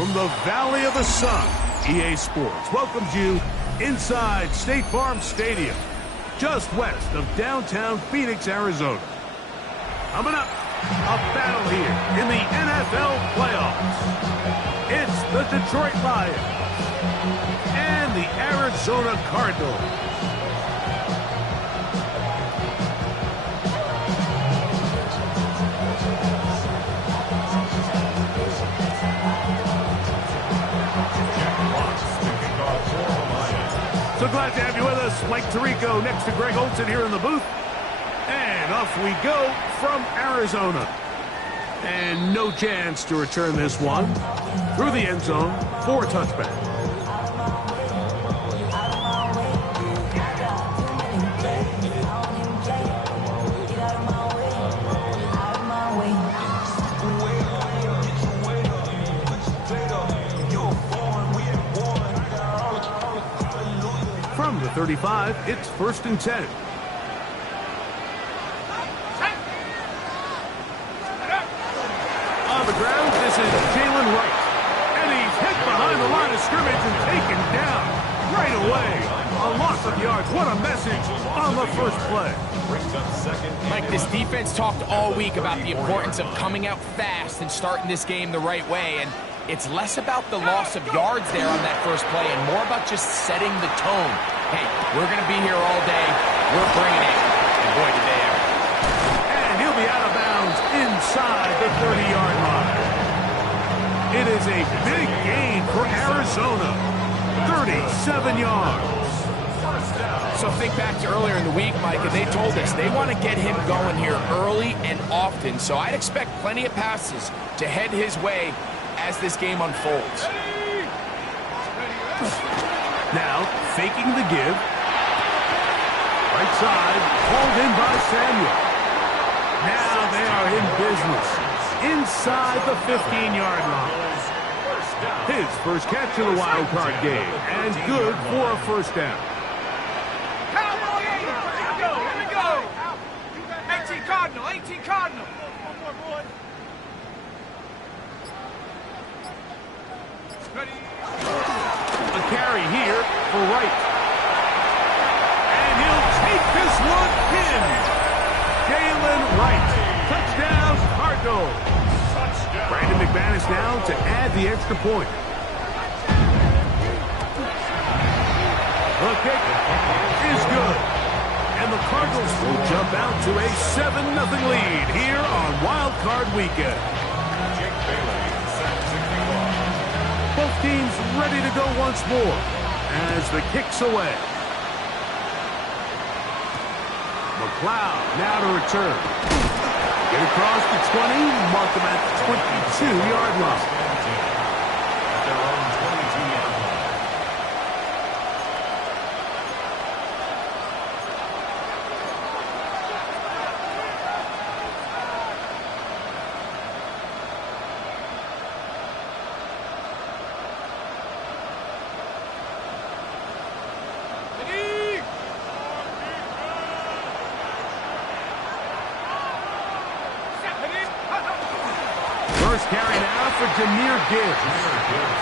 From the Valley of the Sun, EA Sports welcomes you inside State Farm Stadium, just west of downtown Phoenix, Arizona. Coming up, a battle here in the NFL playoffs. It's the Detroit Lions and the Arizona Cardinals. So glad to have you with us. Mike Tirico next to Greg Olson here in the booth. And off we go from Arizona. And no chance to return this one through the end zone for a touchback. From the 35, it's 1st and 10. On the ground, this is Jalen Wright. And he's hit behind the line of scrimmage and taken down right away. A loss of yards. What a message on the first play. Mike, this defense talked all week about the importance of coming out fast and starting this game the right way. And it's less about the loss of yards there on that first play and more about just setting the tone. Hey, we're going to be here all day. We're bringing it. And boy, did they ever. And he'll be out of bounds inside the 30-yard line. It is a big gain for Arizona. 37 yards. So think back to earlier in the week, Mike, and they told us they want to get him going here early and often. So I'd expect plenty of passes to head his way as this game unfolds. Now, faking the give. Right side, pulled in by Samuel. Now they are in business. Inside the 15-yard line. His first catch of the wild card game. And good for a first down. Cowboy 80. Here we go. 18 Cardinal. 18 Cardinal. One more, boy. Ready. A carry here for Wright. And he'll take this one in. Jalen Wright. Touchdown, Cardinals. Brandon McManus now to add the extra point. The kick is good. And the Cardinals will jump out to a 7-0 lead here on Wild Card Weekend. Both teams ready to go once more as the kick's away. McLeod now to return. Get across the 20, mark them at the 22-yard line. First carry now for Jahmyr Gibbs.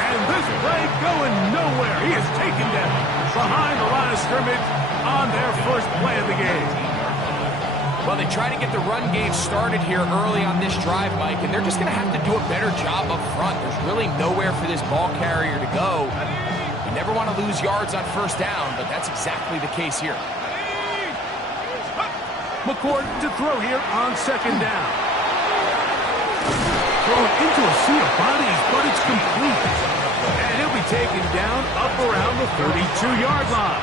And this play going nowhere. He is taken down behind the line of scrimmage on their first play of the game. Well, they try to get the run game started here early on this drive, Mike, and they're just going to have to do a better job up front. There's really nowhere for this ball carrier to go. You never want to lose yards on first down, but that's exactly the case here. McCourt to throw here on second down. Thrown into a sea of bodies, but it's complete. And he'll be taken down up around the 32-yard line.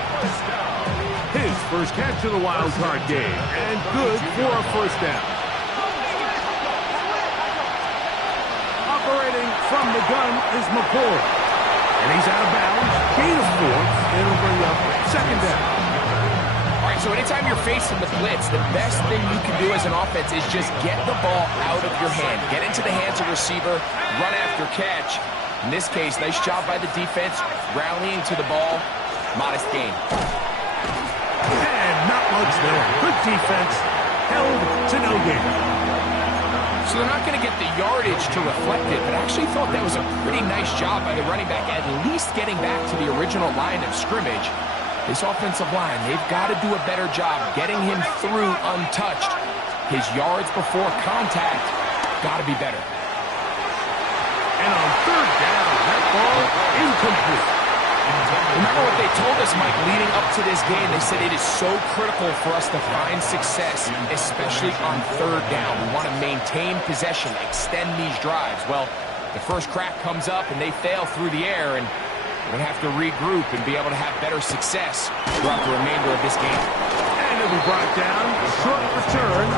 His first catch of the wild card game, and good for a first down. Operating from the gun is McCourt. And he's out of bounds. Gain of 4. It'll bring up second down. All right, so anytime you're facing the blitz, the best thing you can do as an offense is just get the ball out of your hand. Get into the hands of receiver, run after catch. In this case, nice job by the defense, rallying to the ball. Modest gain. And not much there. Good defense. Held to no gain. So they're not going to get the yardage to reflect it, but I actually thought that was a pretty nice job by the running back, at least getting back to the original line of scrimmage. This offensive line, they've got to do a better job getting him through untouched. His yards before contact got to be better. And on third down, that ball incomplete. Remember what they told us, Mike, leading up to this game. They said it is so critical for us to find success, especially on third down. We want to maintain possession, extend these drives. Well, the first crack comes up and they fail through the air, and we're going to have to regroup and be able to have better success throughout the remainder of this game. And it'll be brought down, short return,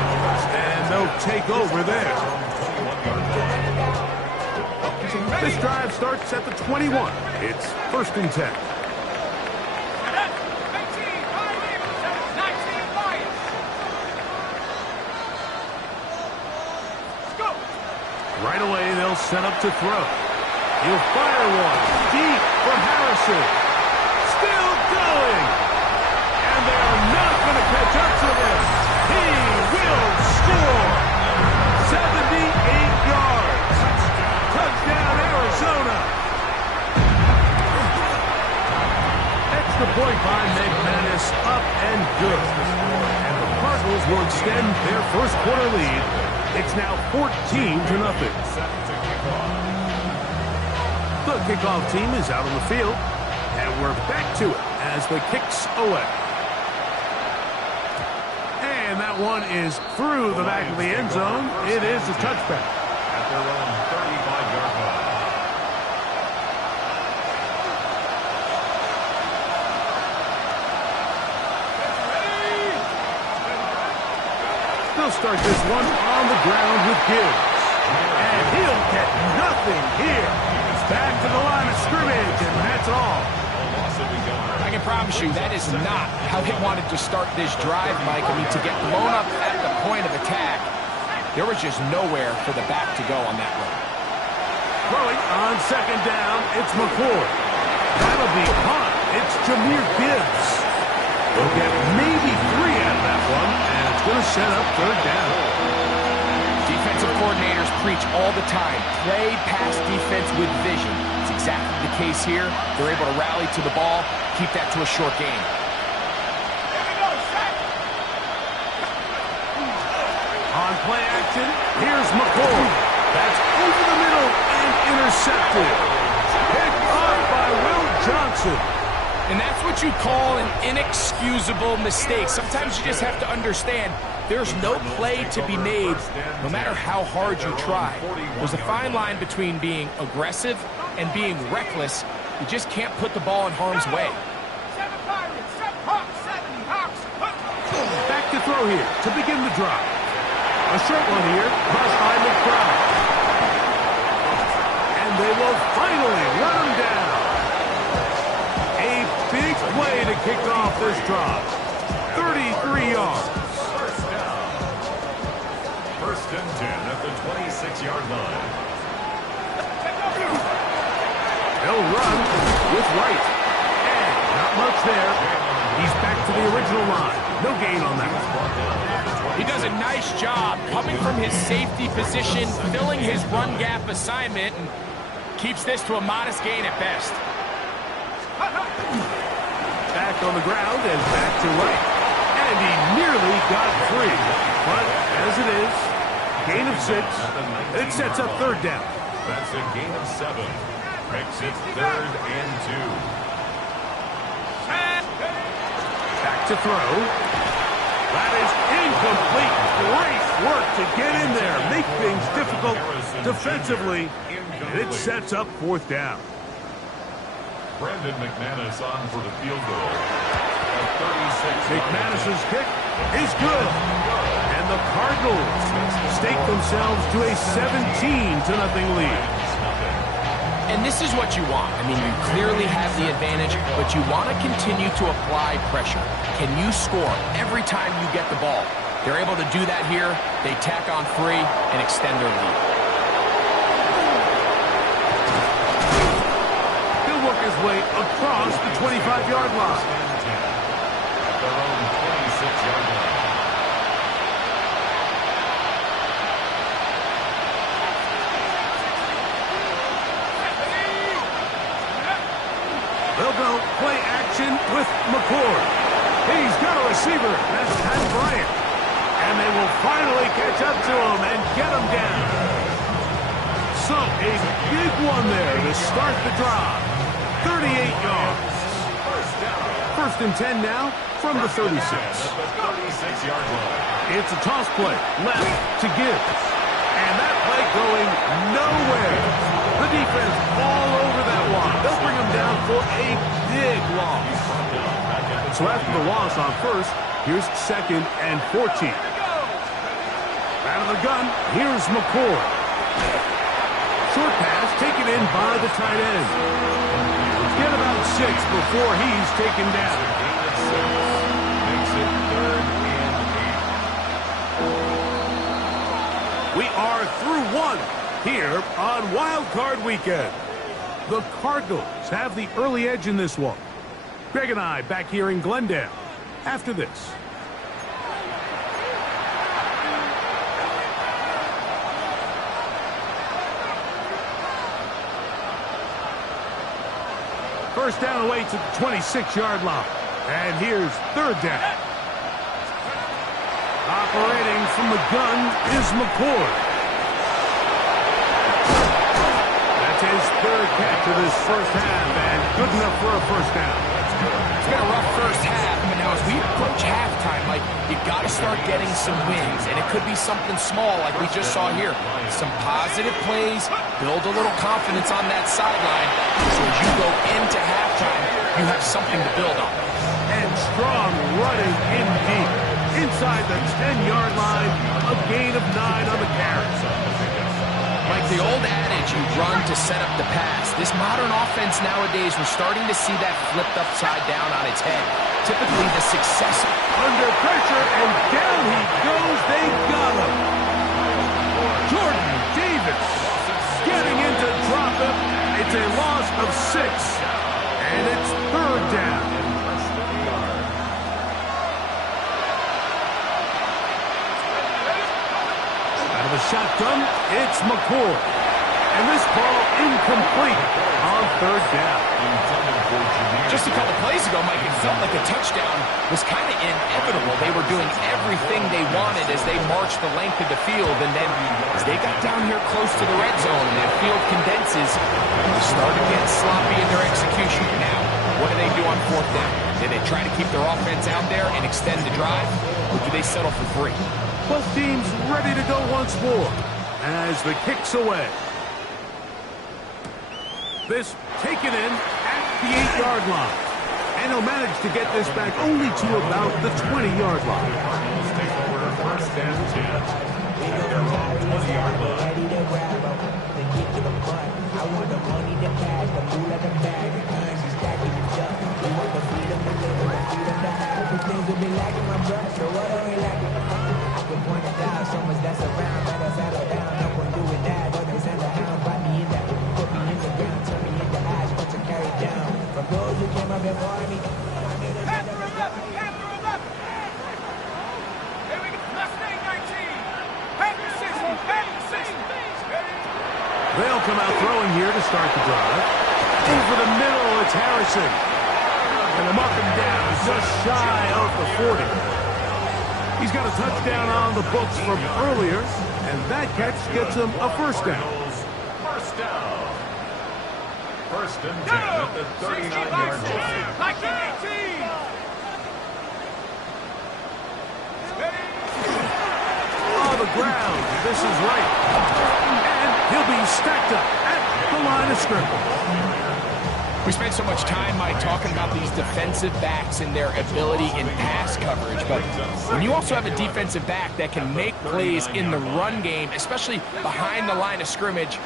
and they'll take over there. This drive starts at the 21. It's 1st and 10. Right away, they'll set up to throw. He'll fire one deep for Harrison. Still going. And they're not going to catch up to this. He will score. 78 yards. Touchdown, Arizona. Extra point by McManus, up and good. And the Cardinals will extend their first quarter lead. It's now 14-0. The kickoff team is out on the field, and we're back to it as the kick's away. And that one is through the back of the end zone. It is a touchback. At their own 35-yard line. They'll start this one on the ground with Gibbs. And he'll get nothing here. Back to the line of scrimmage, and that's all. I can promise you that is not how they wanted to start this drive, Mike. I mean, to get blown up at the point of attack, there was just nowhere for the back to go on that run. Throwing on 2nd down, it's McCord. That'll be caught. It's Jahmyr Gibbs. They'll get maybe 3 out of that one, and it's going to set up 3rd down. Defensive coordinators preach all the time, play pass defense with vision. It's exactly the case here. They're able to rally to the ball, keep that to a short game. On play action, here's McCord. That's over the middle and intercepted. Picked off by Will Johnson. And that's what you call an inexcusable mistake. Sometimes you just have to understand there's no play to be made, no matter how hard you try. There's a fine line between being aggressive and being reckless. You just can't put the ball in harm's way. Back to throw here to begin the drive. A short one here, caught by McBride. And they will finally run him down. A big play to kick off this drive. 33 yards. 1st and 10 at the 26-yard line. They'll run with Wright. And not much there. He's back to the original line. No gain on that. He does a nice job coming from his safety position, filling his run gap assignment, and keeps this to a modest gain at best. Back on the ground and back to Wright. And he nearly got free. But as it is, gain of 6. It sets up 3rd down. That's a gain of 7. Makes it 3rd and 2. Back to throw. That is incomplete. Great work to get in there. Make things difficult defensively. And it sets up 4th down. Brandon McManus on for the field goal. McManus's kick is good. And the Cardinals stake themselves to a 17-0 lead. And this is what you want. I mean, you clearly have the advantage, but you want to continue to apply pressure. Can you score every time you get the ball? They're able to do that here. They tack on 3 and extend their lead. He'll work his way across the 25-yard line. Their own 26-yard line. go. Play action with McCord. He's got a receiver. That's Pat Bryant. And they will finally catch up to him and get him down. So, a big one there to start the drive. 38 yards. First and 10 now from the 36. It's a toss play. Left to Gibbs. And that play going nowhere. The defense all over that one. They'll bring him down for a big loss. So after the loss on first, here's second and 14. Out of the gun, here's McCord. Short pass taken in by the tight end. Get about 6 before he's taken down. Makes it 3rd and 8. We are through one here on Wild Card Weekend. The Cardinals have the early edge in this one. Greg and I back here in Glendale after this. First down away to the 26-yard line. And here's third down. Operating from the gun is McCord. That's his third catch of this first half, and good enough for a first down. It's been a rough first half, but now as we approach halftime, Mike, you got to start getting some wins, and it could be something small like we just saw here. Some positive plays, build a little confidence on that sideline, so as you go into halftime, you have something to build on. And strong running indeed. Inside the 10-yard line, a gain of 9 on the carry. Like the old adage, you run to set up the pass. This modern offense nowadays, we're starting to see that flipped upside down on its head. Typically, the success under pressure, and down he goes. They got him. Jordan Davis getting in to drop him. It's a loss of 6, and it's third down. Out of the shotgun, it's McCord. And this ball incomplete on third down. Just a couple plays ago, Mike, it felt like a touchdown was kind of inevitable. They were doing everything they wanted as they marched the length of the field. And then as they got down here close to the red zone and that field condenses, they started getting sloppy in their execution. Now, what do they do on fourth down? Do they try to keep their offense out there and extend the drive? Or do they settle for 3? Both teams ready to go once more as the kick's away. This taken in at the 8-yard line. And he'll manage to get this back only to about the 20-yard line. Take over first and 10. At their own 20-yard line. They'll come out throwing here to start the drive. Over the middle, it's Harrison. And they mark him down just shy of the 40. He's got a touchdown on the books from earlier, and that catch gets him a first down. First down. First and 10 at the 39-yard line. Like the 18. On the ground, this is right. And he'll be stacked up at the line of scrimmage. We spent so much time, Mike, talking about these defensive backs and their ability in pass coverage. But when you also have a defensive back that can make plays in the run game, especially behind the line of scrimmage,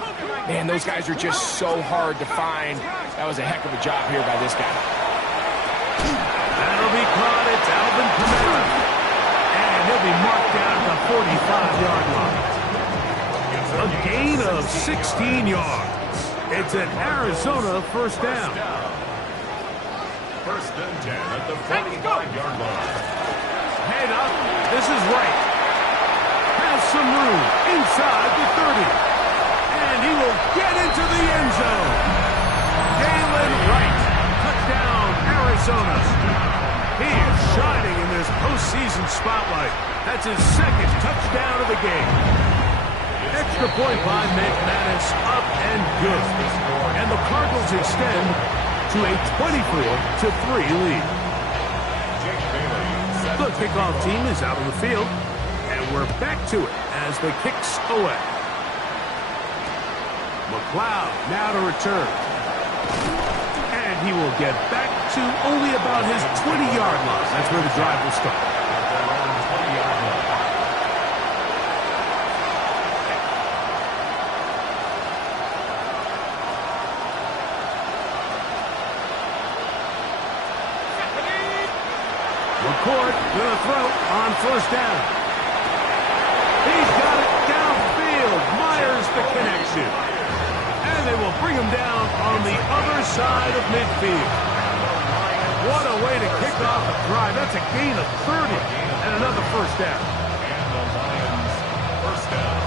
man, those guys are just so hard to find. That was a heck of a job here by this guy. That'll be caught. It's Alvin Kamara. And he'll be marked down at the 45-yard line. A gain of 16 yards. It's an Arizona first down. First and 10 at the 45-yard line. Head up. This is right. Has some room inside the 30. And he will get into the end zone. Galen Wright. Touchdown, Arizona. He is shining in this postseason spotlight. That's his second touchdown of the game. Extra point by McManus, up and good. And the Cardinals extend to a 24-3 lead. The kickoff team is out on the field, and we're back to it as the kick's away. McLeod now to return. And he will get back to only about his 20-yard line. That's where the drive will start. McCourt going to throw on first down. He's got it downfield. Myers the connection. And they will bring him down on the other side of midfield. What a way to kick off a drive. That's a gain of 30 and another first down. And the Lions first down.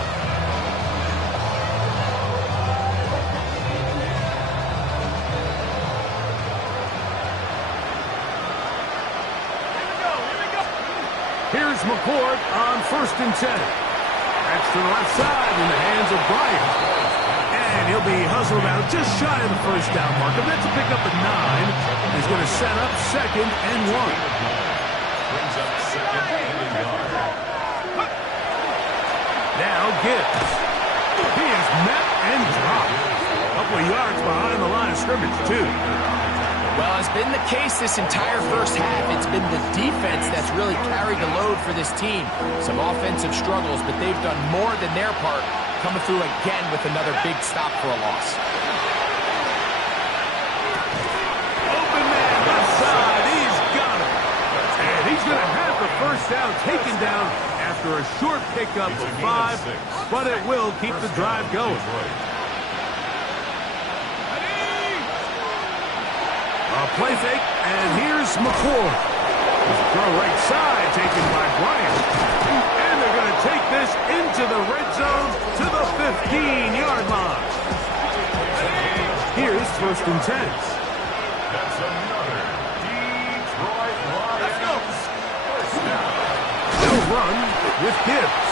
Here's McCourt on 1st and 10. That's to the left side in the hands of Bryant. And he'll be hustled out just shy of the first down marker. That's a pickup at 9. He's going to set up 2nd and 1. Brings up 2nd and a yard. Now Gibbs. He is met and dropped. A couple of yards behind the line of scrimmage, too. Well, it's been the case this entire first half. It's been the defense that's really carried the load for this team. Some offensive struggles, but they've done more than their part, coming through again with another big stop for a loss. Open man left side. He's got it. And he's going to have the first down taken down after a short pickup of 5, but it will keep the drive going. A play fake, and here's McCourt. Throw right side, taken by Bryant. And they're going to take this into the red zone to the 15-yard line. Here's 1st and 10. That's another Detroit Lions first down. They'll run with Gibbs.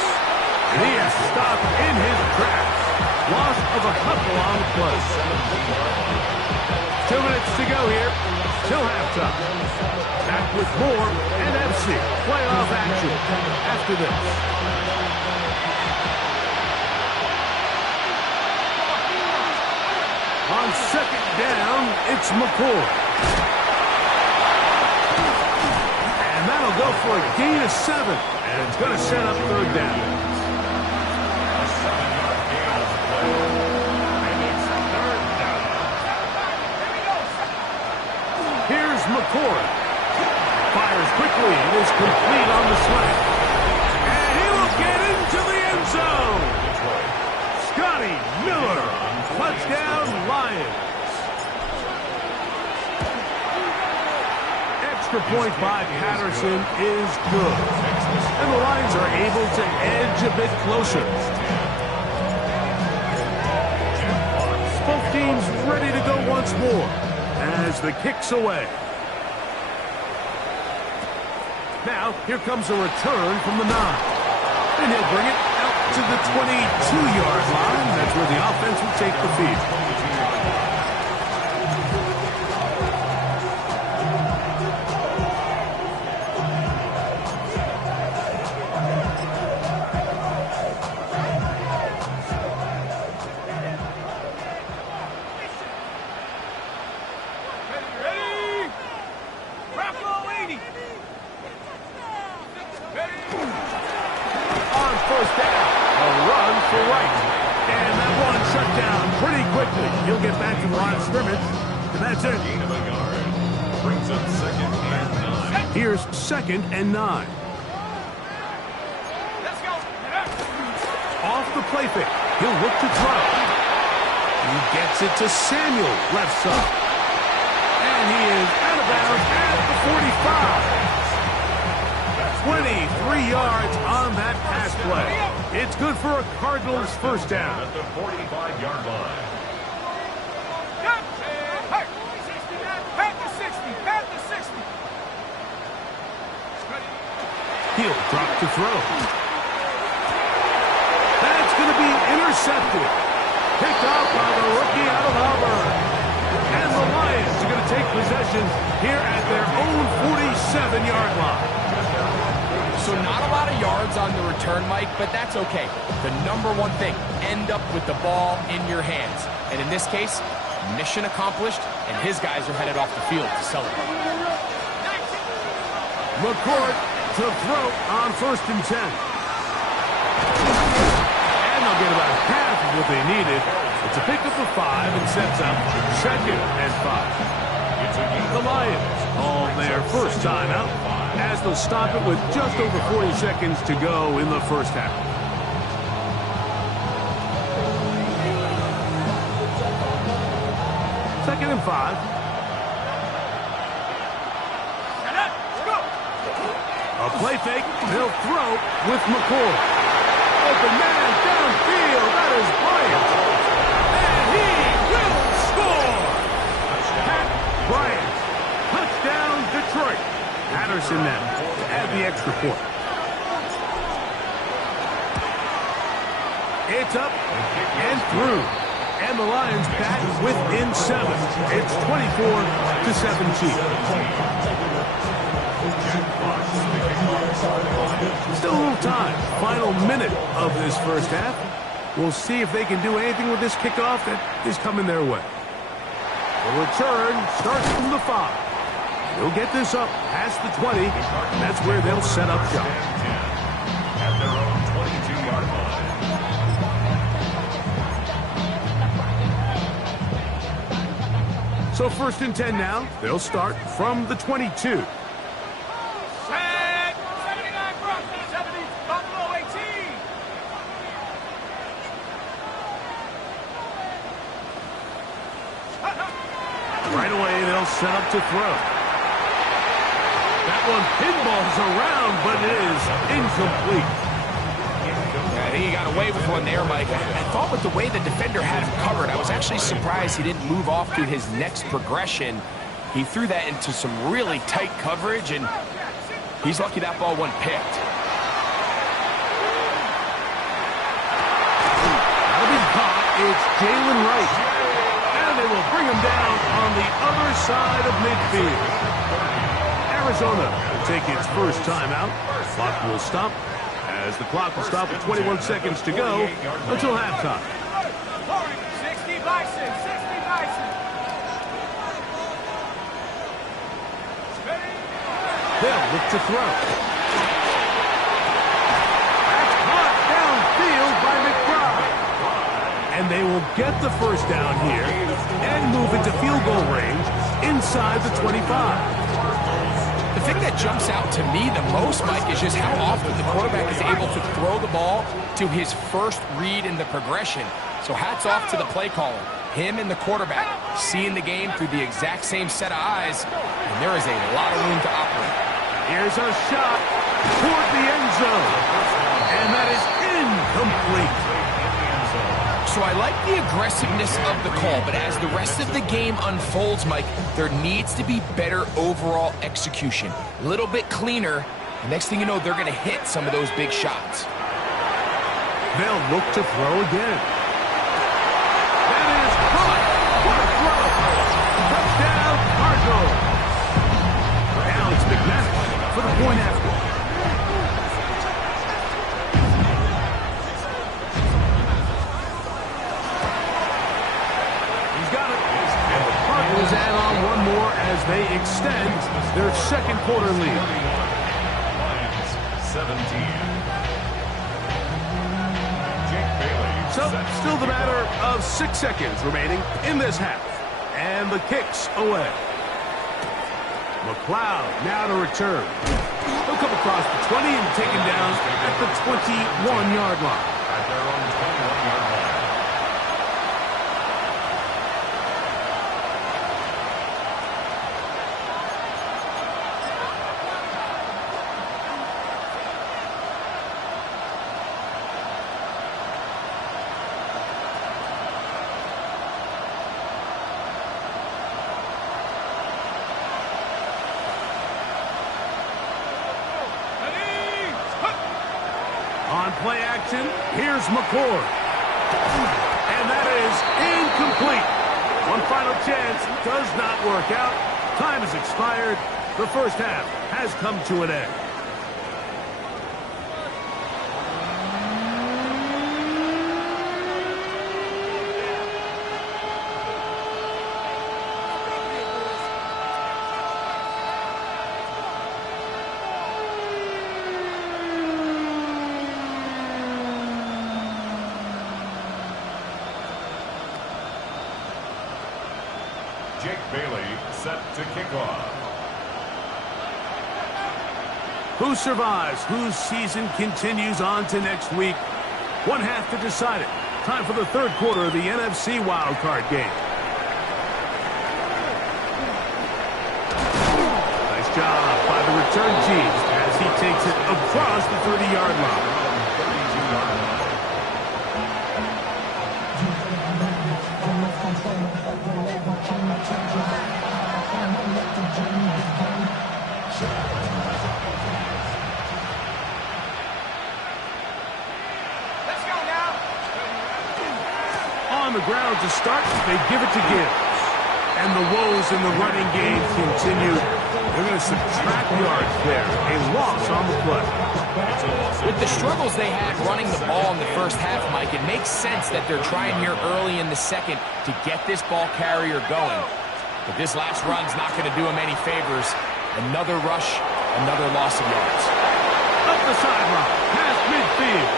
And he is stopped in his tracks. Loss of a couple on the play. 2 minutes to go here till halftime. Back with more NFC playoff action after this. On 2nd down, it's McCourt. And that'll go for a gain of 7. And it's going to set up 3rd down. A 7-yard gain on the play. And it's 3rd down. Here's McCourt. Fires quickly and is complete on the slant. And he will get into the end zone. Scotty Miller. Touchdown, Lions. Extra point by Patterson is good. And the Lions are able to edge a bit closer. Both teams ready to go once more as the kick's away. Now, here comes a return from the 9. And he'll bring it out to the 22-yard line. That's where the offense will take the field. He'll get back to the line of scrimmage, and that's it. Gain of a yard. Brings up 2nd and 9. Here's 2nd and 9. Let's go. Off the play fake. He'll look to throw. He gets it to Samuel, left side. And he is out of bounds at the 45. 23 yards on that pass play. It's good for a Cardinals first down. At the 45-yard line. Hey, 60, back to 60, back to 60. He'll drop to throw. That's going to be intercepted. Picked off by the rookie out of Auburn. And the Lions are going to take possession here at their own 47-yard line. So not a lot of yards on the return, Mike, but that's okay. The number one thing, end up with the ball in your hands. And in this case, mission accomplished, and his guys are headed off the field to celebrate. McCourt to throw on 1st and 10. And they'll get about half of what they needed. It's a pickup of 5 and sets up 2nd and 5. The Lions on their first timeout as they'll stop it with just over 40 seconds to go in the first half. Second and 5. A play fake. They'll throw with McCoy. Open man downfield. That is Bryant. And he will score. Pat Bryant. Touchdown, Detroit. Patterson now to add the extra point. It's up and through. And the Lions back within 7. It's 24-17. Still a little time. Final minute of this first half. We'll see if they can do anything with this kickoff that is coming their way. The return starts from the 5. They'll get this up past the 20, and that's where they'll set up shop. At their own 22-yard line. So 1st and 10 now. They'll start from the 22. Right away, they'll set up to throw. That one pinballs around, but it is incomplete. I think he got away with one there, Mike. I thought with the way the defender had him covered, I was actually surprised he didn't move off to his next progression. He threw that into some really tight coverage, and he's lucky that ball wasn't picked. That'll be caught. It's Jalen Wright. They will bring him down on the other side of midfield. Arizona will take its first timeout. Clock will stop as the clock will stop with 21 seconds to go until halftime. 60 Bison, 60 Bison. They'll look to throw. That's caught downfield by McBride. And they will get the first down here and move into field goal range inside the 25. The thing that jumps out to me the most, Mike, is just how often the quarterback is able to throw the ball to his first read in the progression. So hats off to the play caller. Him and the quarterback seeing the game through the exact same set of eyes, and there is a lot of room to operate. Here's a shot toward the end zone, and that is incomplete. So I like the aggressiveness of the call, but as the rest of the game unfolds, Mike, there needs to be better overall execution. A little bit cleaner. The next thing you know, they're going to hit some of those big shots. They'll look to throw again. That is caught. What a throw. Touchdown, Cardinals. Now it's McManus for the point after. Add on one more as they extend their second quarter lead. 17. So, still the matter of 6 seconds remaining in this half. And the kick's away. McLeod now to return. He'll come across the 20 and taken down at the 21-yard line. At their own 21-yard line. On play action, here's McCord. And that is incomplete. One final chance does not work out. Time has expired. The first half has come to an end. Jake Bailey set to kick off. Who survives? Whose season continues on to next week? One half to decide it. Time for the third quarter of the NFC wildcard game. Nice job by the return team as he takes it across the 30-yard line. On the ground to start, they give it to Gibbs. And the woes in the running game continue. They're going to subtract yards there. A loss on the play. With the struggles they had running the ball in the first half, Mike, it makes sense that they're trying here early in the second to get this ball carrier going. But this last run's not going to do him any favors. Another rush, another loss of yards. Up the sideline, past midfield.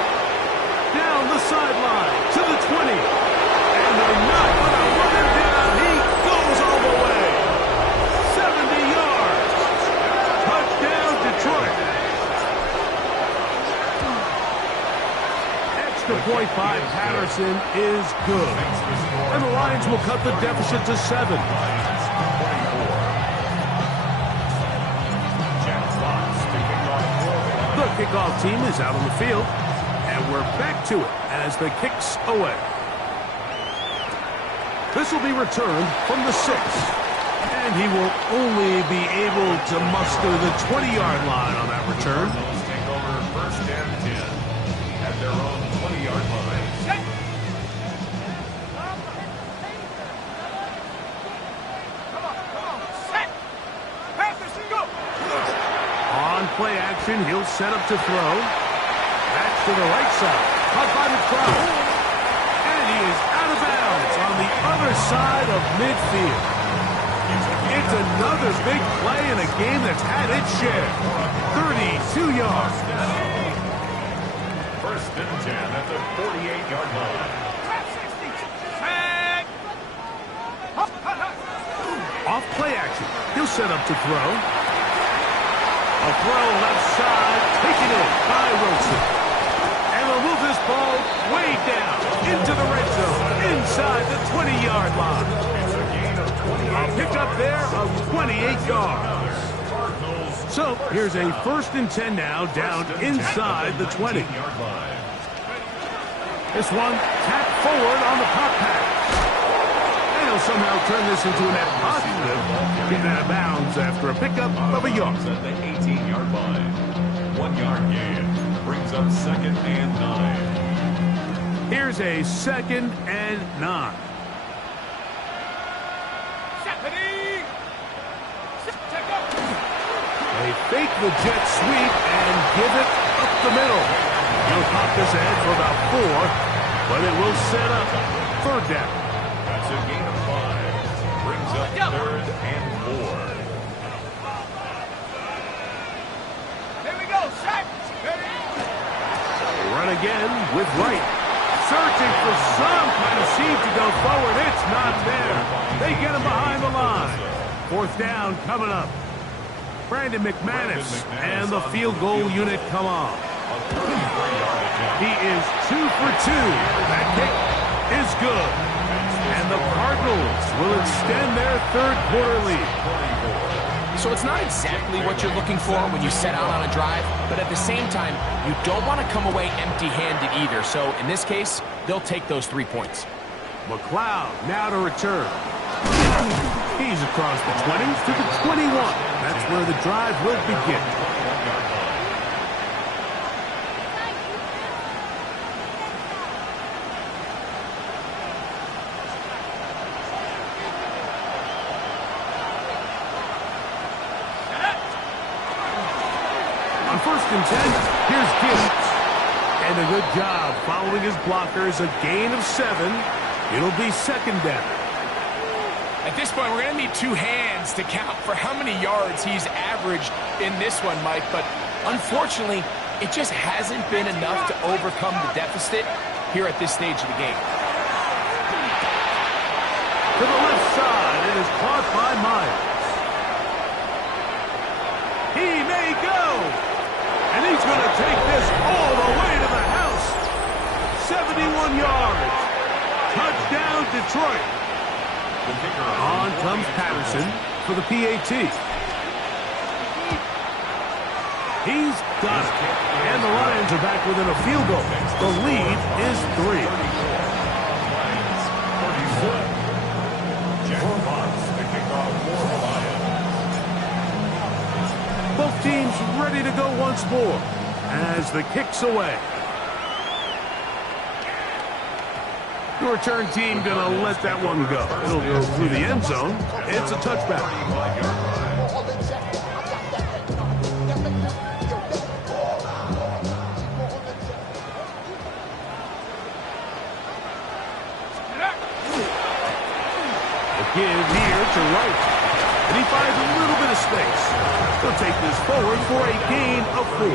Down the sideline to the 20. And they're not going to run him down. He goes all the way. 70 yards. Touchdown, Detroit. Extra point by Patterson is good. And the Lions will cut the deficit to 7. The kickoff team is out on the field. And we're back to it as the kick's away. This will be returned from the 6. And he will only be able to muster the 20-yard line on that return. Take over first and 10 at their own 20-yard line. Set. Come on. Set. Pass this and go. On play action, he'll set up to throw. That's to the right side. Caught by the crowd. And he is out of bounds on the other side of midfield. It's another big play in a game that's had its share. 32 yards. First and 10 at the 48-yard line. Trap 60. Set. Off play action. He'll set up to throw. A throw left side. Taken in by Wilson. And they'll move this ball way down into the red zone. Inside the 20-yard line. It's a gain of 28. A pickup there of 28 yards. So here's a first and 10 now down inside the 20. This one tapped forward on the pop pass. And he'll somehow turn this into a net positive. Getting out of bounds after a pickup of a yard. At the 18-yard line. 1 yard gain. Brings up second and 9. Here's a second and 9. They fake the jet sweep and give it up the middle. He'll pop this ahead for about 4, but it will set up third down. That's a gain of 5. Brings up third and 4. Here we go. Set. Run again with Wright. Searching for some kind of seam to go forward. It's not there. They get him behind the line. Fourth down coming up. Brandon McManus and the field goal unit come on. He is 2 for 2. That kick is good. And the Cardinals will extend their third quarter lead. So it's not exactly what you're looking for when you set out on a drive, but at the same time, you don't want to come away empty-handed either. So in this case, they'll take those 3 points. McLeod now to return. He's across the 20s to the 21. That's where the drive will begin. On 1st and 10, here's Gibbs. And a good job following his blockers, a gain of 7. It'll be 2nd down. At this point, we're going to need 2 hands to count for how many yards he's averaged in this one, Mike. But unfortunately, it just hasn't been enough to overcome the deficit here at this stage of the game. To the left side, it is caught by Myers. He may go. And he's going to take this all the way to the house. 71 yards. Touchdown, Detroit. On comes Patterson for the PAT. He's got it. And the Lions are back within a field goal. The lead is 3. Both teams ready to go once more as the kick's away. The return team going to let that one go. It'll go through the end zone. It's a touchback. A give here to Wright. And he finds a little bit of space. He'll take this forward for a gain of 4.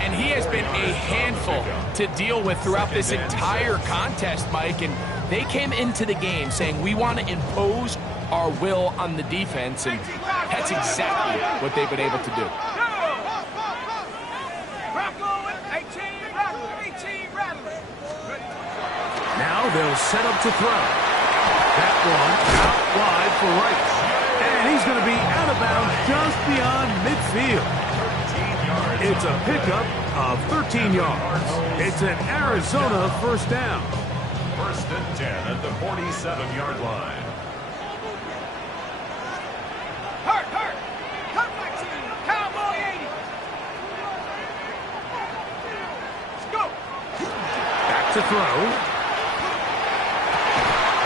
And he has been a handful to deal with throughout this entire contest, Mike. And they came into the game saying, we want to impose our will on the defense. And that's exactly what they've been able to do. Now they'll set up to throw. That one out wide for Wright. And he's going to be out of bounds just beyond midfield. It's a pickup of 13 yards. It's an Arizona 1st down. 1st and 10 at the 47-yard line. Hurt! Hurt my team! Cowboy 80! Let's go! Back to throw.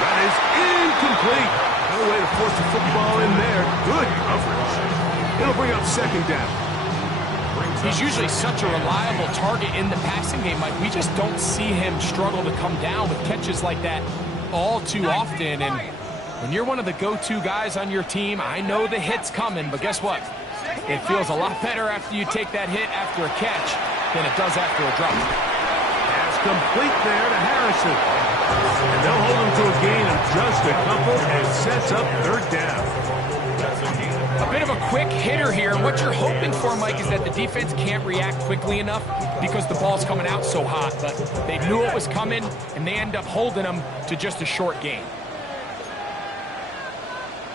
That is incomplete. No way to force the football in there. Good coverage. It'll bring up 2nd down. He's usually such a reliable target in the passing game, Mike. We just don't see him struggle to come down with catches like that all too often. And when you're one of the go-to guys on your team, I know the hit's coming, but guess what? It feels a lot better after you take that hit after a catch than it does after a drop. Pass complete there to Harrison. And they'll hold him to a gain of just a couple and sets up 3rd down. A bit of a quick hitter here, and what you're hoping for, Mike, is that the defense can't react quickly enough because the ball's coming out so hot. But they knew it was coming, and they end up holding them to just a short gain.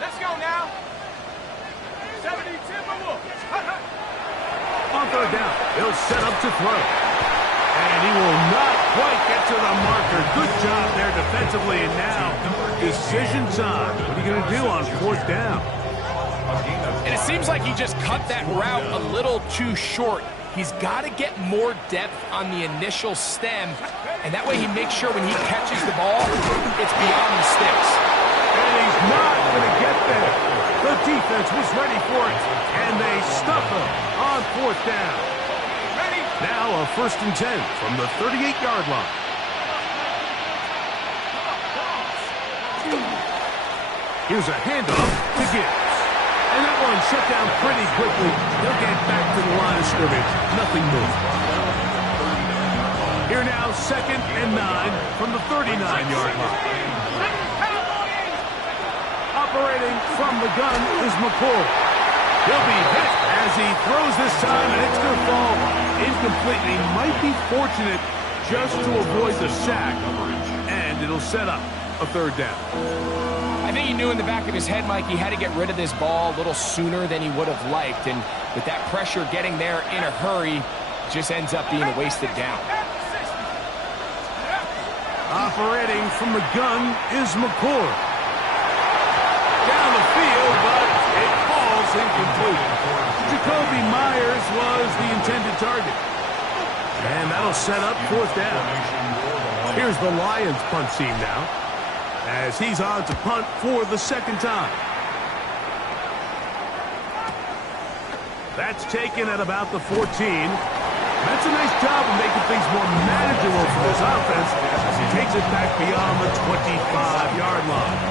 Let's go now! 70 Timberwolves! On 3rd down, he'll set up to throw. And he will not quite get to the marker. Good job there defensively, and now decision time. What are you going to do on 4th down? And it seems like he just cut that route a little too short. He's got to get more depth on the initial stem, and that way he makes sure when he catches the ball, it's beyond the sticks. And he's not going to get there. The defense was ready for it, and they stuff him on 4th down. Now a 1st and 10 from the 38-yard line. Here's a handoff to Gibbs. And that one shut down pretty quickly. He'll get back to the line of scrimmage. Nothing more. Here now, 2nd and 9 from the 39-yard line. Operating from the gun is McCoy. He'll be hit as he throws this time, and it's going to fall incomplete. He might be fortunate just to avoid the sack, and it'll set up a 3rd down. I think he knew in the back of his head, Mike, he had to get rid of this ball a little sooner than he would have liked. And with that pressure getting there in a hurry, it just ends up being a wasted down. Operating from the gun is McCoy. Down the field, but it falls incomplete. Jacoby Myers was the intended target. And that'll set up 4th down. Here's the Lions punt team now, as he's on to punt for the 2nd time. That's taken at about the 14. That's a nice job of making things more manageable for this offense as he takes it back beyond the 25-yard line.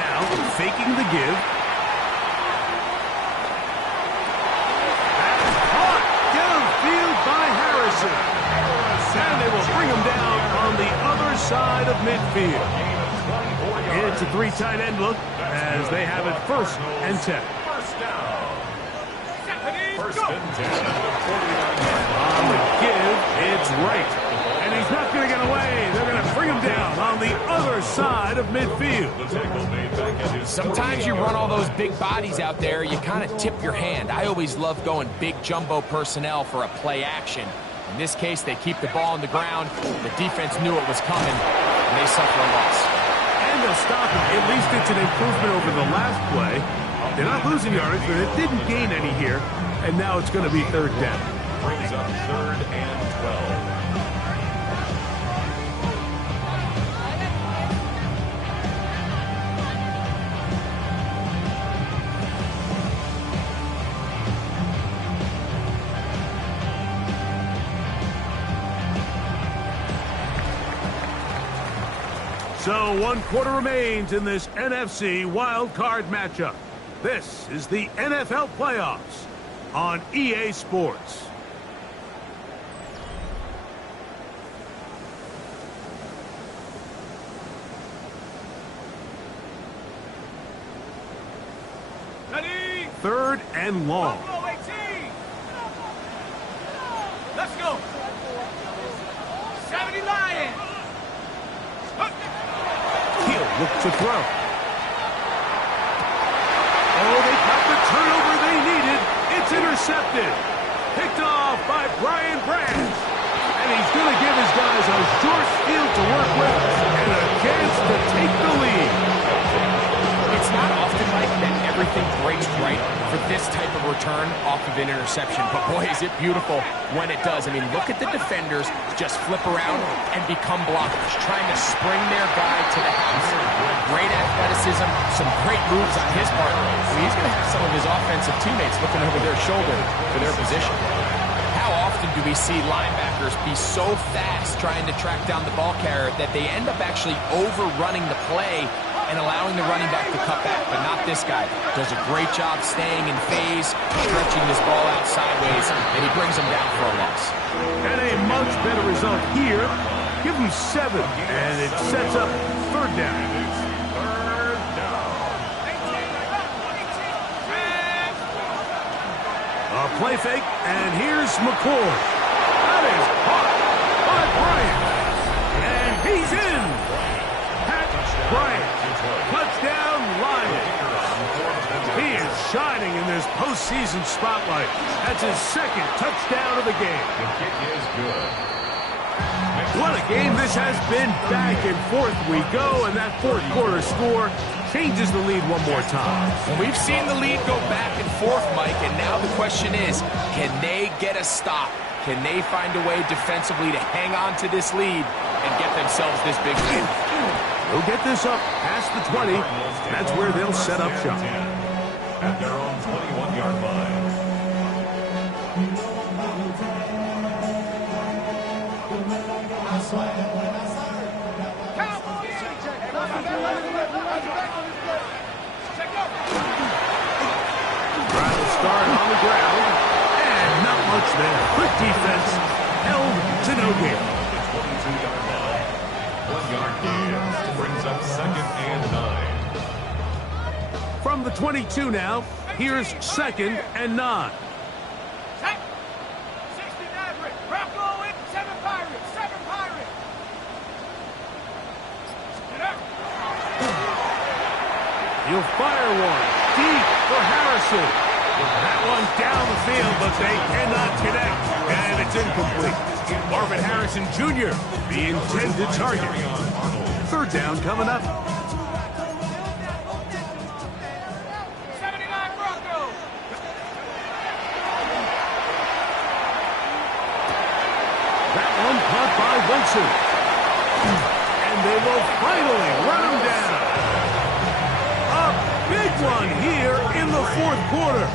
Now, faking the give. That's caught downfield by Harrison. And they will bring him down on the other side of midfield. It's a three tight end look as they have it 1st and 10. First down. 1st and 10. On the give, it's right. And he's not going to get away. They're going to bring him down on the other side of midfield. The tackle made back at his Sometimes you run all those big bodies out there, you kind of tip your hand. I always love going big jumbo personnel for a play action. In this case, they keep the ball on the ground. The defense knew it was coming, and they suffer a loss. And they'll stop it. At least it's an improvement over the last play. They're not losing yardage, but it didn't gain any here. And now it's going to be 3rd down. brings up 3rd and 12. So 1 quarter remains in this NFC wild card matchup. This is the NFL playoffs on EA Sports. Ready? 3rd and long. Buffalo 18. Let's go. 70 Lions. He'll look to throw. Oh, they got the turnover they needed. It's intercepted. Picked off by Brian Branch. And he's going to give his guys a short field to work with and a chance to take the lead. It's not often, Mike, that everything breaks right for this type of return off of an interception. But, boy, is it beautiful when it does. I mean, look at the defenders just flip around and become blockers, trying to spring their guy to the house. Great athleticism, some great moves on his part. I mean, he's going to have some of his offensive teammates looking over their shoulder for their position. How often do we see linebackers be so fast trying to track down the ball carrier that they end up actually overrunning the play and allowing the running back to cut back, but not this guy. Does a great job staying in phase, stretching this ball out sideways, and he brings him down for a loss. And a much better result here. Give him 7, and it sets up 3rd down. A play fake, and here's McCoy. That is caught by Bryant. And he's in. Pat Bryant. Touchdown, Lions. He is shining in this postseason spotlight. That's his 2nd touchdown of the game. The kick is good. What a game this has been. Back and forth we go, and that 4th quarter score changes the lead one more time. Well, we've seen the lead go back and forth, Mike, and now the question is, can they get a stop? Can they find a way defensively to hang on to this lead and get themselves this big lead? They'll get this up past the 20. That's where they'll set up shop. At their own 21-yard line. Trying to start on the ground. And not much there. Quick defense. Held to no gain. 22-yard line. 1-yard gain brings up 2nd and 9. From the 22 now, here's 2nd and 9. 60 Maverick. Bronco in. 7 Pirates. 7 Pirates. Get up. He'll fire one. Deep for Harrison. That one down the field, but they cannot connect. And it's incomplete. Marvin Harrison Jr., the intended target. 3rd down coming up. 79 Bronco. That one caught by Wilson. And they will finally run fourth quarter.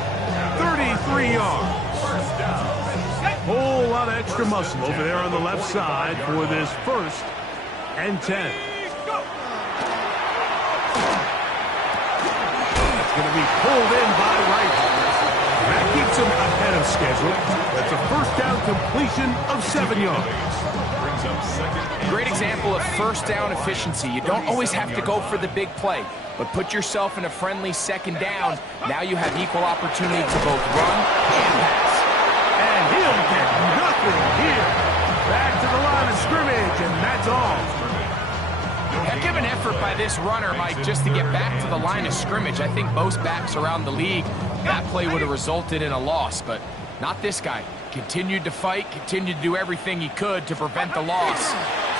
33 yards. Whole lot of extra muscle over there on the left side for this 1st and 10. That's going to be pulled in by Wright. That keeps him ahead of schedule. That's a first down completion of 7 yards. Great example of first down efficiency. You don't always have to go for the big play, but put yourself in a friendly second down. Now you have equal opportunity to both run and pass. And he'll get nothing here. Back to the line of scrimmage, and that's all. Heck of an effort by this runner, Mike, just to get back to the line of scrimmage. I think most backs around the league, that play would have resulted in a loss, but not this guy. Continued to fight, continued to do everything he could to prevent the loss,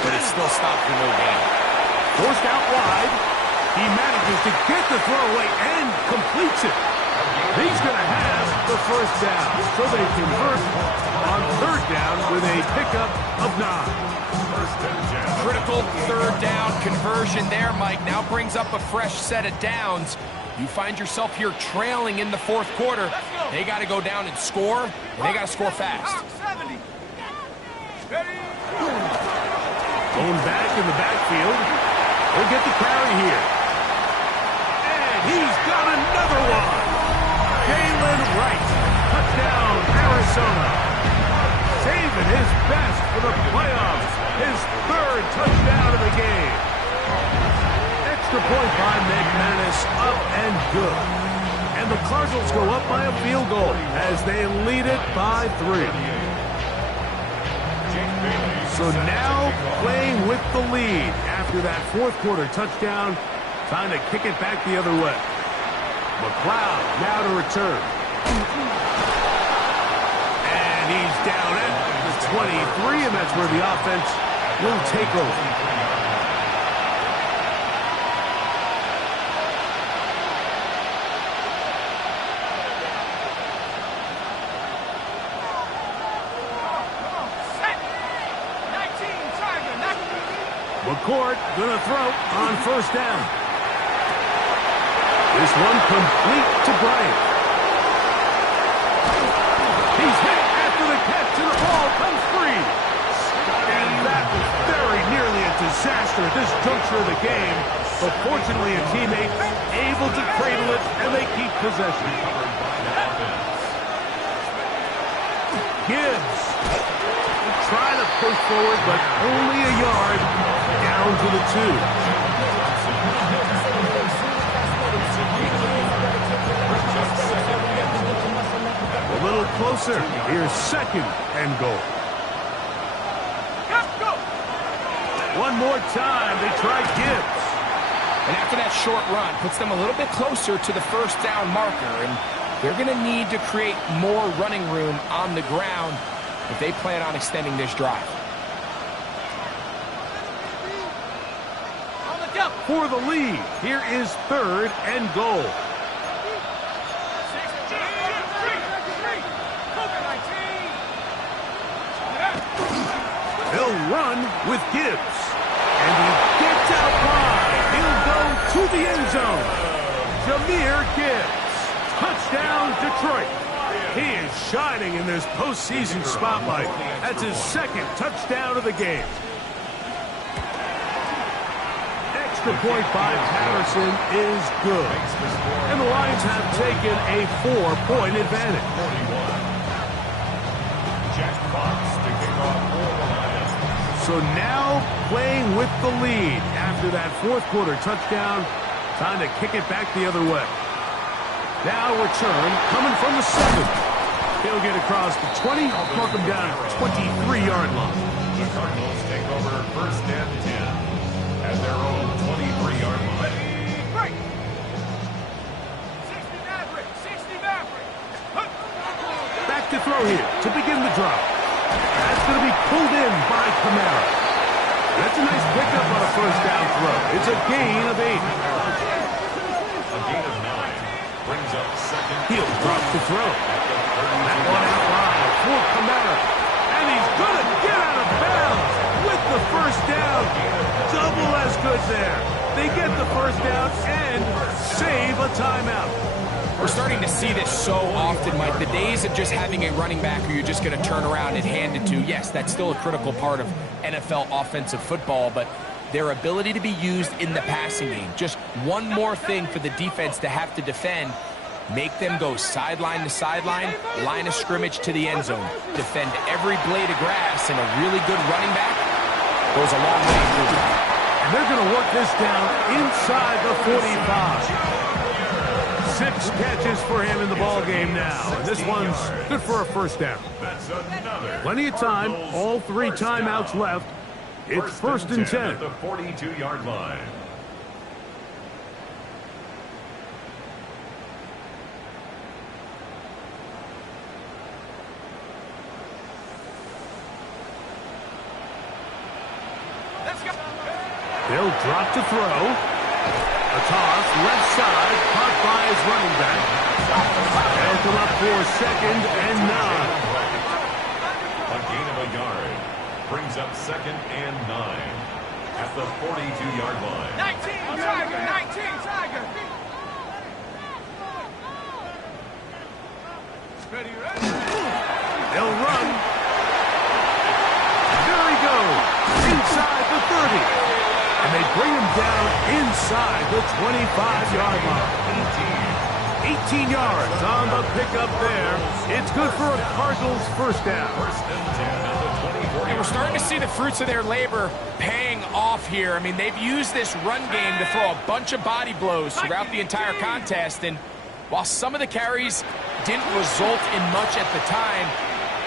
but it still stopped for no gain. Forced out wide. He manages to get the throw away and completes it. He's going to have the first down, so they convert on 3rd down with a pickup of 9. Critical 3rd down conversion there, Mike. Now brings up a fresh set of downs. You find yourself here trailing in the 4th quarter. They got to go down and score, and they got to score fast. Going back in the backfield. He'll get the carry here. And he's got another one. Jalen Wright. Touchdown, Arizona. Saving his best for the playoffs. His 3rd touchdown of the game. Extra point by McManus, up and good. And the Cardinals go up by a field goal as they lead it by 3. So now playing with the lead after that 4th quarter touchdown, trying to kick it back the other way. McLeod now to return. And he's down at the 23, and that's where the offense will take over. McCourt gonna throw on 1st down. This one complete to Bryant. He's hit after the catch, and the ball comes free. And that was very nearly a disaster at this juncture of the game. But fortunately, a teammate able to cradle it, and they keep possession. Gibbs trying to push forward, but only a yard down to the 2. A little closer. Here's 2nd and goal. One more time, they try Gibbs. And after that short run, puts them a little bit closer to the 1st down marker, and they're going to need to create more running room on the ground if they plan on extending this drive. For the lead, here is 3rd and goal. He'll run with Gibbs. And he gets out wide. He'll go to the end zone. Jahmyr Gibbs. Touchdown, Detroit. He is shining in this postseason spotlight. That's his 2nd touchdown of the game. Extra point by Patterson is good. And the Lions have taken a 4-point advantage. So now playing with the lead after that 4th quarter touchdown. Time to kick it back the other way. Now return coming from the 7. He'll get across the 20, mark him down at 23-yard line. The Cardinals take over 1st and 10 at their own 23-yard line. Break. 60 Maverick. 60 Maverick. Back to throw here to begin the drive. That's going to be pulled in by Kamara. That's a nice pickup on a 1st down throw. It's a gain of 8. A gain of 9 brings up 2nd. He'll drop the throw. That one out wide for Kamara. And he's going to get out of bounds with the 1st down. Double as good there. They get the 1st down and save a timeout. We're starting to see this so often, Mike. The days of just having a running back who you're just going to turn around and hand it to, yes, that's still a critical part of NFL offensive football, but their ability to be used in the passing game, just one more thing for the defense to have to defend, make them go sideline to sideline, line of scrimmage to the end zone, defend every blade of grass, and a really good running back goes a long way through. And they're going to work this down inside the 45. 6 catches for him in the ball game now. And this one's good for a first down. Plenty of time, all 3 timeouts left. It's first and 10. At the 42-yard line. Let's go. They'll drop to throw. A toss, left side, caught by his running back. They'll come up for 2nd and 9. A gain of a yard. Brings up 2nd and 9 at the 42-yard line. 19 Tiger, 19 Tiger. Ready, ready. They'll run. There he goes. Inside the 30. And they bring him down inside the 25-yard line. 18 yards on the pickup there. It's good for a Cardinals first down. First and 10 at the 24. And we're starting to see the fruits of their labor paying off here. I mean, they've used this run game to throw a bunch of body blows throughout the entire contest. And while some of the carries didn't result in much at the time,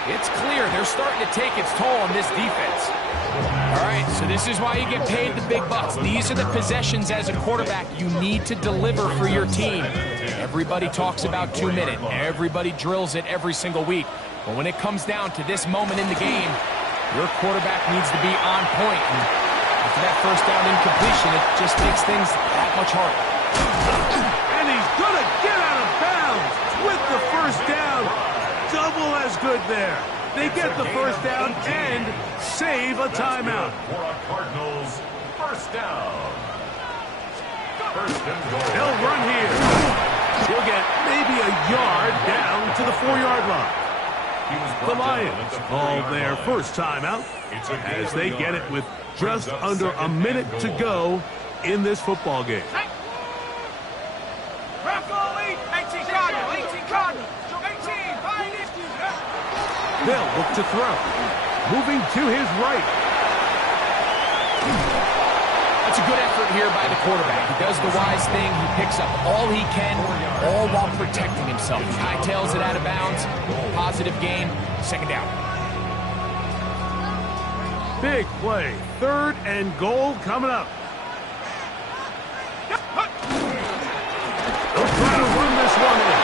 it's clear they're starting to take its toll on this defense. All right, so this is why you get paid the big bucks. These are the possessions as a quarterback you need to deliver for your team. Everybody talks about 2-minute. Everybody drills it every single week. But when it comes down to this moment in the game, your quarterback needs to be on point. And after that first down incompletion, it just makes things that much harder. And he's going to get out of bounds with the first down. Double as good there. They get the first down and save a timeout. For a Cardinals first down. First and goal. They'll run here. He'll get maybe a yard down to the 4-yard line. The Lions call their first timeout as they get it with just under a minute to go in this football game. Bronco lead. 18 Cardinal, 18 Cardinal. 18, find it. They'll look to throw. Moving to his right. That's a good effort here by the quarterback. He does the wise thing. He picks up all he can, all while protecting himself. He hightails it out of bounds. Positive gain. Second down. Big play. 3rd and goal coming up. They'll try to run this one in.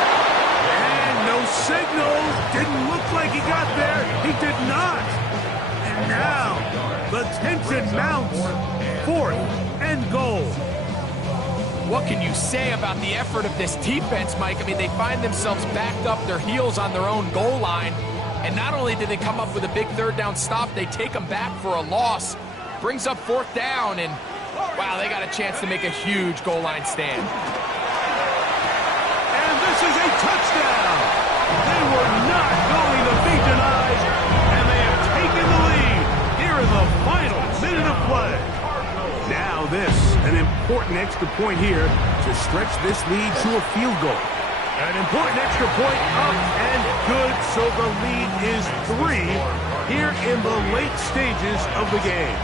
And no signal. Didn't look like he got there. He did not. And now the tension mounts. 4th and goal. What can you say about the effort of this defense, Mike? I mean, they find themselves backed up their heels on their own goal line. And not only do they come up with a big 3rd down stop, they take them back for a loss. Brings up 4th down, and wow, they got a chance to make a huge goal line stand. And this is a touchdown. They were not going to be denied, and they have taken the lead here in the final minute of play. Now this, an important extra point here to stretch this lead to a field goal. An important extra point up and good, so the lead is 3 here in the late stages of the game.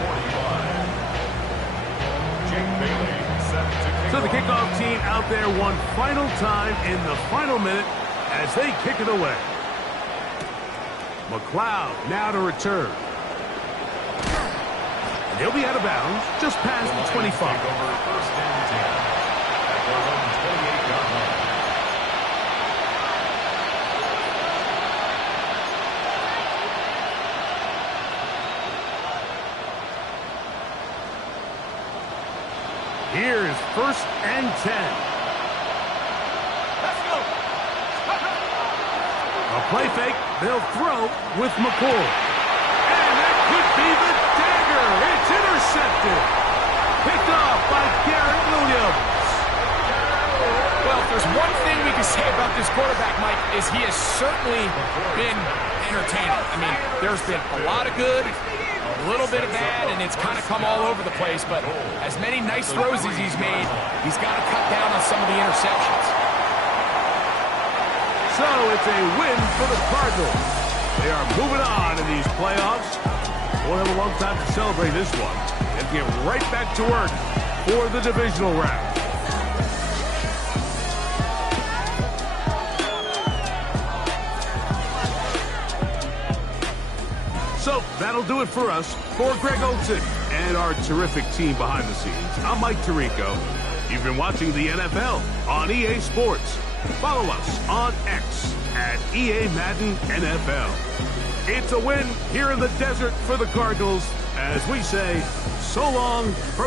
So the kickoff team out there one final time in the final minute as they kick it away. McLeod now to return. And he'll be out of bounds just past the 25. First and 10 at their own 28-yard line. Here's first and 10. Let's go. A play fake. They'll throw with McCoy. And that could be the dagger. It's intercepted. Picked off by Garrett Williams. Well, if there's one thing we can say about this quarterback, Mike, is he has certainly been entertaining. I mean, there's been a lot of good, a little bit of bad, and it's kind of come all over the place. But as many nice throws as he's made, he's got to cut down on some of the interceptions. So it's a win for the Cardinals. They are moving on in these playoffs. Won't have a long time to celebrate this one and get right back to work for the divisional round. So that'll do it for us. For Greg Olson and our terrific team behind the scenes, I'm Mike Tirico. You've been watching the NFL on EA Sports. Follow us on X at EA Madden NFL. It's a win here in the desert for the Cardinals as we say so long from